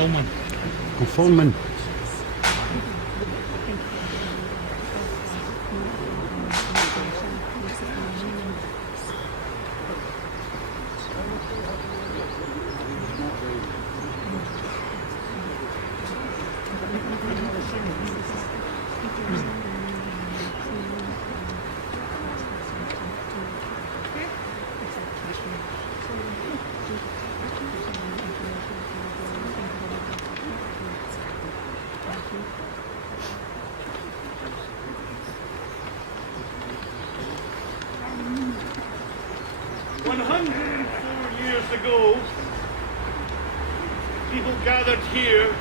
Fulman. Ago, people gathered here,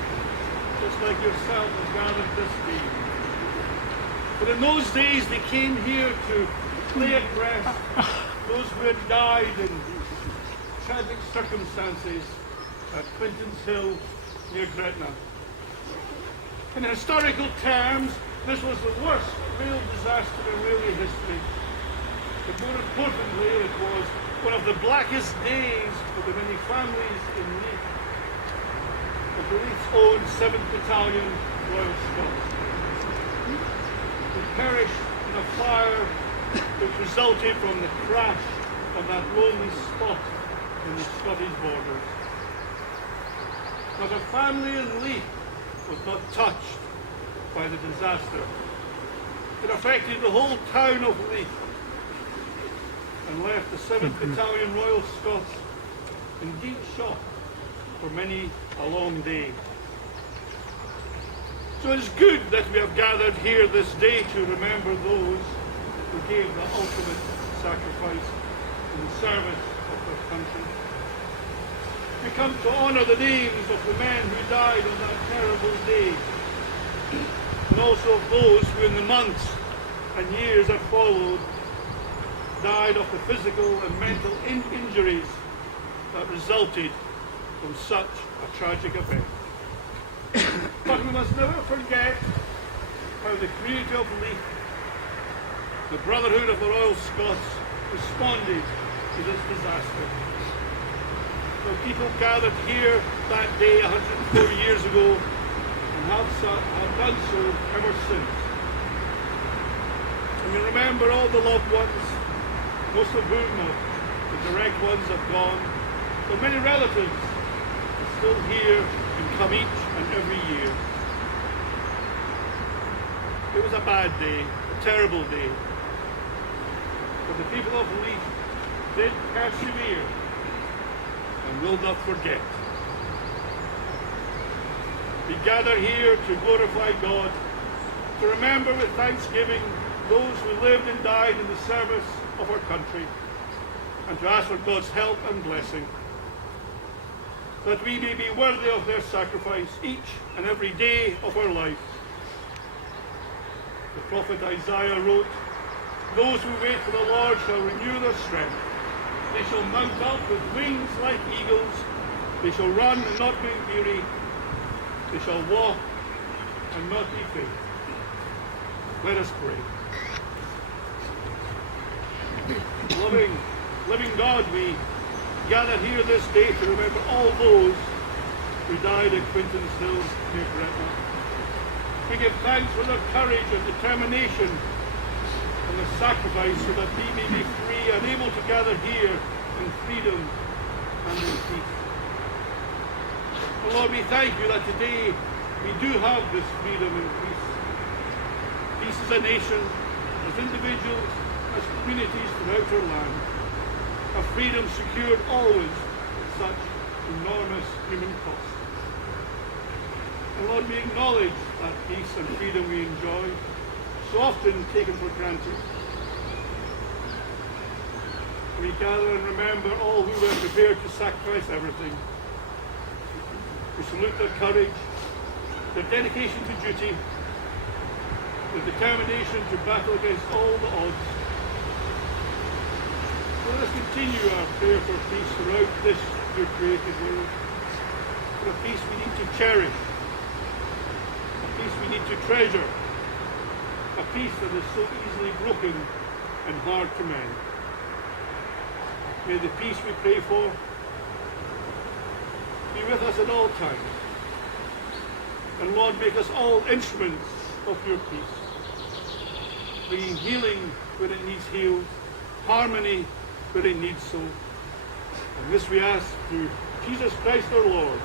just like yourself have gathered this day. But in those days, they came here to lay at rest those who had died in tragic circumstances at Quinton's Hill near Gretna. In historical terms, this was the worst rail disaster in railway history. But more importantly, it was one of the blackest days for the many families in Leith. The Leith's own 7th Battalion Royal Scots, who perished in a fire which resulted from the crash of that lonely spot in the Scottish borders. Not a family in Leith was not touched by the disaster. It affected the whole town of Leith and left the 7th Battalion Royal Scots in deep shock for many a long day. So it's good that we have gathered here this day to remember those who gave the ultimate sacrifice in the service of their country. We come to honour the names of the men who died on that terrible day, and also of those who in the months and years that followed died of the physical and mental injuries that resulted from such a tragic event. But we must never forget how the community of Leith, the Brotherhood of the Royal Scots, responded to this disaster. So people gathered here that day 104 years ago and have done so ever since. And we remember all the loved ones, most of whom the direct ones have gone, but many relatives are still here and come each and every year. It was a bad day, a terrible day, but the people of Leith did persevere and will not forget. We gather here to glorify God, to remember with thanksgiving those who lived and died in the service of our country, and to ask for God's help and blessing, that we may be worthy of their sacrifice each and every day of our life. The prophet Isaiah wrote, "Those who wait for the Lord shall renew their strength. They shall mount up with wings like eagles. They shall run and not be weary. They shall walk and not be faint." Let us pray. Living God, we gather here this day to remember all those who died at Quinton's Hill near Gretna. We give thanks for their courage and determination and their sacrifice so that we may be free and able to gather here in freedom and in peace. And Lord, we thank you that today we do have this freedom and peace. Peace as a nation, as individuals, as communities throughout our land. A freedom secured always at such enormous human cost. And Lord, we acknowledge that peace and freedom we enjoy, so often taken for granted. We gather and remember all who were prepared to sacrifice everything. We salute their courage, their dedication to duty, their determination to battle against all the odds. So let us continue our prayer for peace throughout this your created world. For a peace we need to cherish, a peace we need to treasure, a peace that is so easily broken and hard to mend. May the peace we pray for be with us at all times, And Lord, make us all instruments of your peace, bringing healing where it needs healed, harmony where it needs so. And this we ask through Jesus Christ our Lord,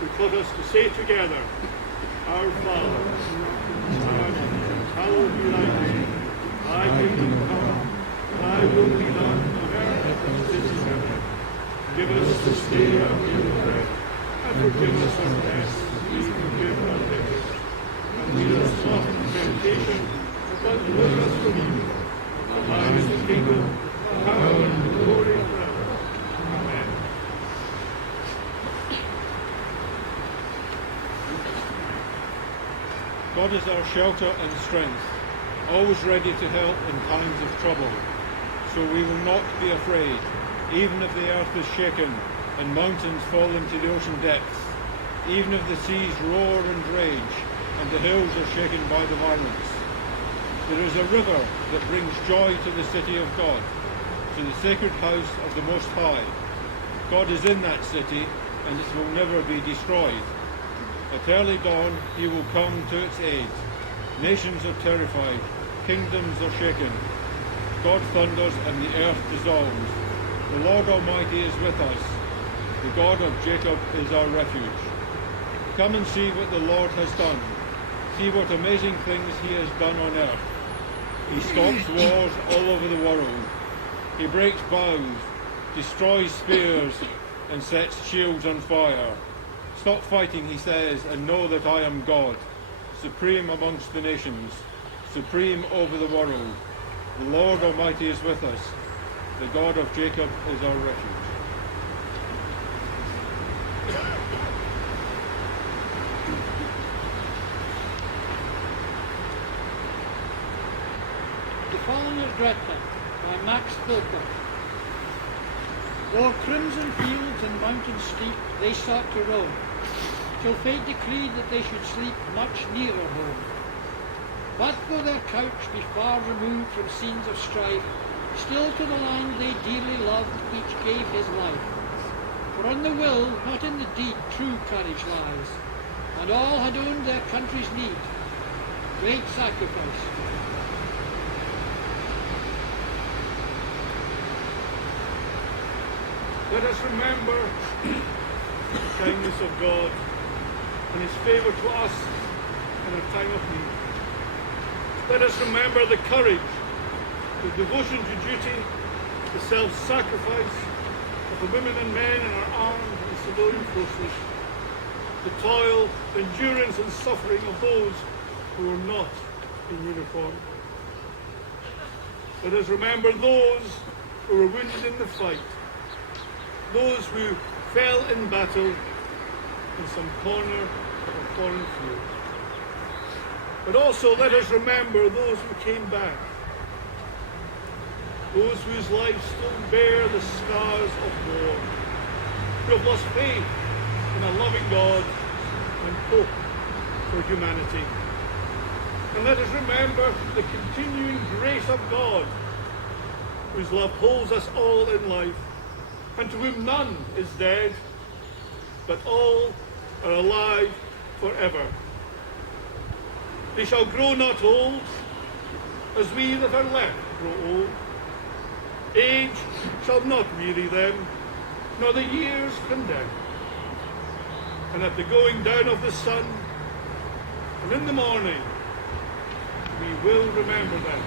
who taught us to say together, Our Father, hallowed be thy name. Thy kingdom come, thy will be done on earth as it is in heaven. Give us this day our daily bread, and forgive us our debts as we forgive our debtors. And lead us not into temptation, but deliver us from evil. For thine is the kingdom, the power, and the glory forever. Amen. God is our shelter and strength, always ready to help in times of trouble. So we will not be afraid, even if the earth is shaken and mountains fall into the ocean depths, even if the seas roar and rage and the hills are shaken by the violence. There is a river that brings joy to the city of God, to the sacred house of the Most High. God is in that city, and it will never be destroyed. At early dawn he will come to its aid. Nations are terrified, kingdoms are shaken. God thunders and the earth dissolves. The Lord Almighty is with us. The God of Jacob is our refuge. Come and see what the Lord has done. See what amazing things he has done on earth. He stops wars all over the world. He breaks bows, destroys spears, and sets shields on fire. Stop fighting, he says, and know that I am God, supreme amongst the nations, supreme over the world. The Lord Almighty is with us. The God of Jacob is our refuge. The following is Greta by Max Philpott. O'er crimson fields and mountain steep they sought to roam, till fate decreed that they should sleep much nearer home. But though their couch be far removed from scenes of strife, still to the land they dearly loved each gave his life. For on the will, not in the deed, true courage lies, and all had owned their country's need. Great sacrifice. Let us remember the kindness of God and his favour to us in our time of need. Let us remember the courage, the devotion to duty, the self-sacrifice of the women and men in our armed and civilian forces, the toil, endurance and suffering of those who are not in uniform. Let us remember those who were wounded in the fight, those who fell in battle in some corner of a foreign field. But also let us remember those who came back, those whose lives still bear the scars of war, who have lost faith in a loving God and hope for humanity. And let us remember the continuing grace of God, whose love holds us all in life, and to whom none is dead, but all are alive forever. They shall grow not old, as we that are left grow old. Age shall not weary them, nor the years condemn. And at the going down of the sun, and in the morning, we will remember them.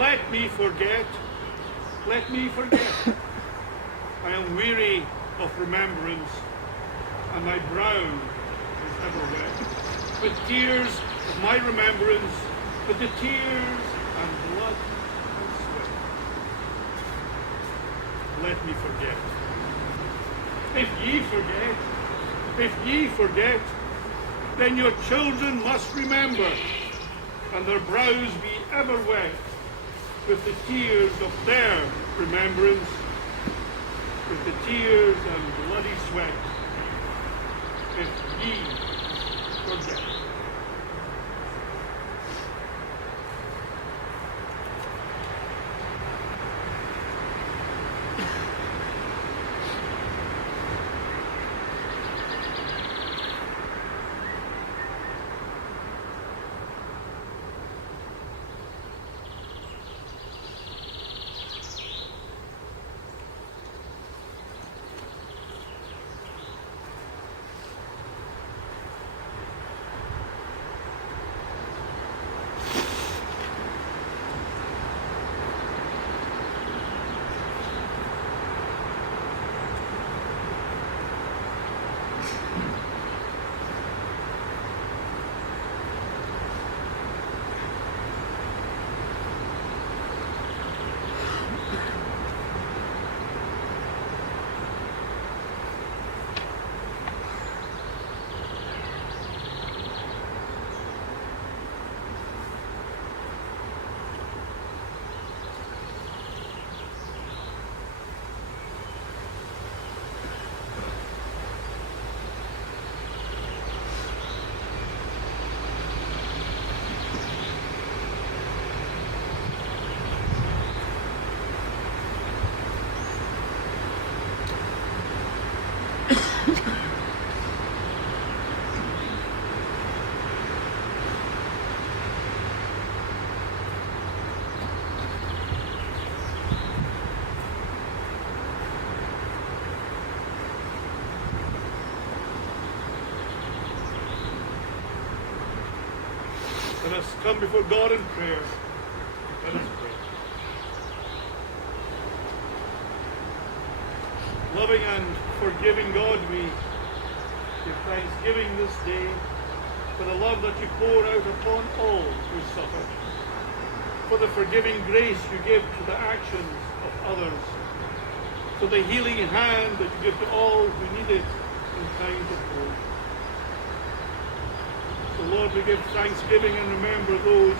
Let me forget. Let me forget. I am weary of remembrance, and my brow is ever wet with tears of my remembrance, with the tears and blood and sweat. Let me forget. If ye forget, then your children must remember, and their brows be ever wet with the tears of their remembrance, with the tears and bloody sweat, if ye forget. Let us come before God in prayer. Let us pray. Loving and forgiving God, we give thanksgiving this day for the love that you pour out upon all who suffer, for the forgiving grace you give to the actions of others, for the healing hand that you give to all who need it in times of woe. So Lord, we give thanksgiving and remember those of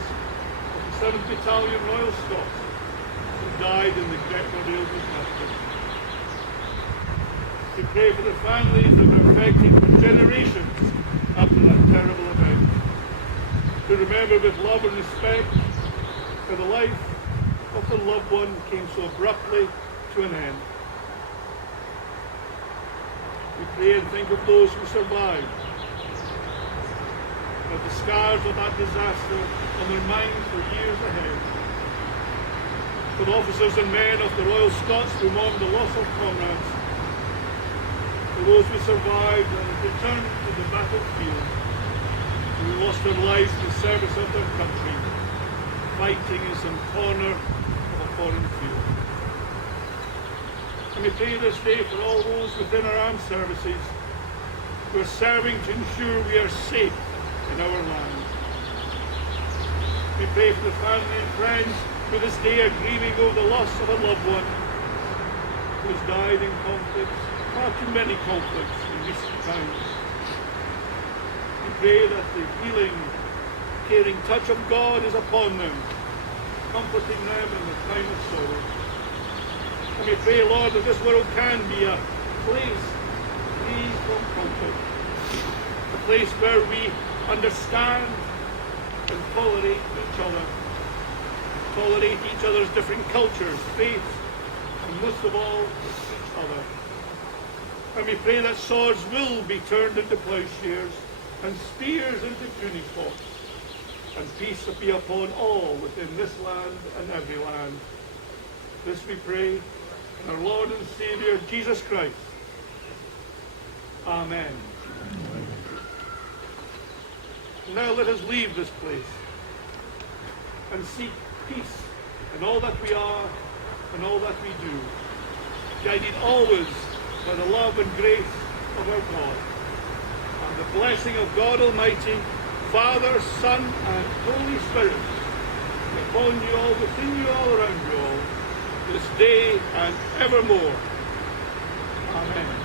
the 7th Battalion Royal Scots who died in the Gretna Railway massacre. We pray for the families that were affected for generations after that terrible event. To remember with love and respect for the life of the loved one came so abruptly to an end. We pray and think of those who survived, of the scars of that disaster on their minds for years ahead. For the officers and men of the Royal Scots who mourn the loss of comrades, for those who survived and returned to the battlefield, who lost their lives in the service of their country, fighting in some corner of a foreign field. And we pray this day for all those within our armed services who are serving to ensure we are safe in our land. We pray for the family and friends who this day are grieving over the loss of a loved one who has died in conflicts, far too many conflicts in recent times. We pray that the healing, caring touch of God is upon them, comforting them in the time of sorrow. And we pray, Lord, that this world can be a place free from conflict, a place where we understand and tolerate each other's different cultures, faiths, and most of all, each other. And we pray that swords will be turned into plowshares and spears into pruning forks, and peace will be upon all within this land and every land. This we pray in our Lord and Saviour, Jesus Christ. Amen. Now let us leave this place and seek peace in all that we are and all that we do, guided always by the love and grace of our God. And the blessing of God Almighty, Father, Son, and Holy Spirit, be upon you all, within you all, around you all, this day and evermore. Amen.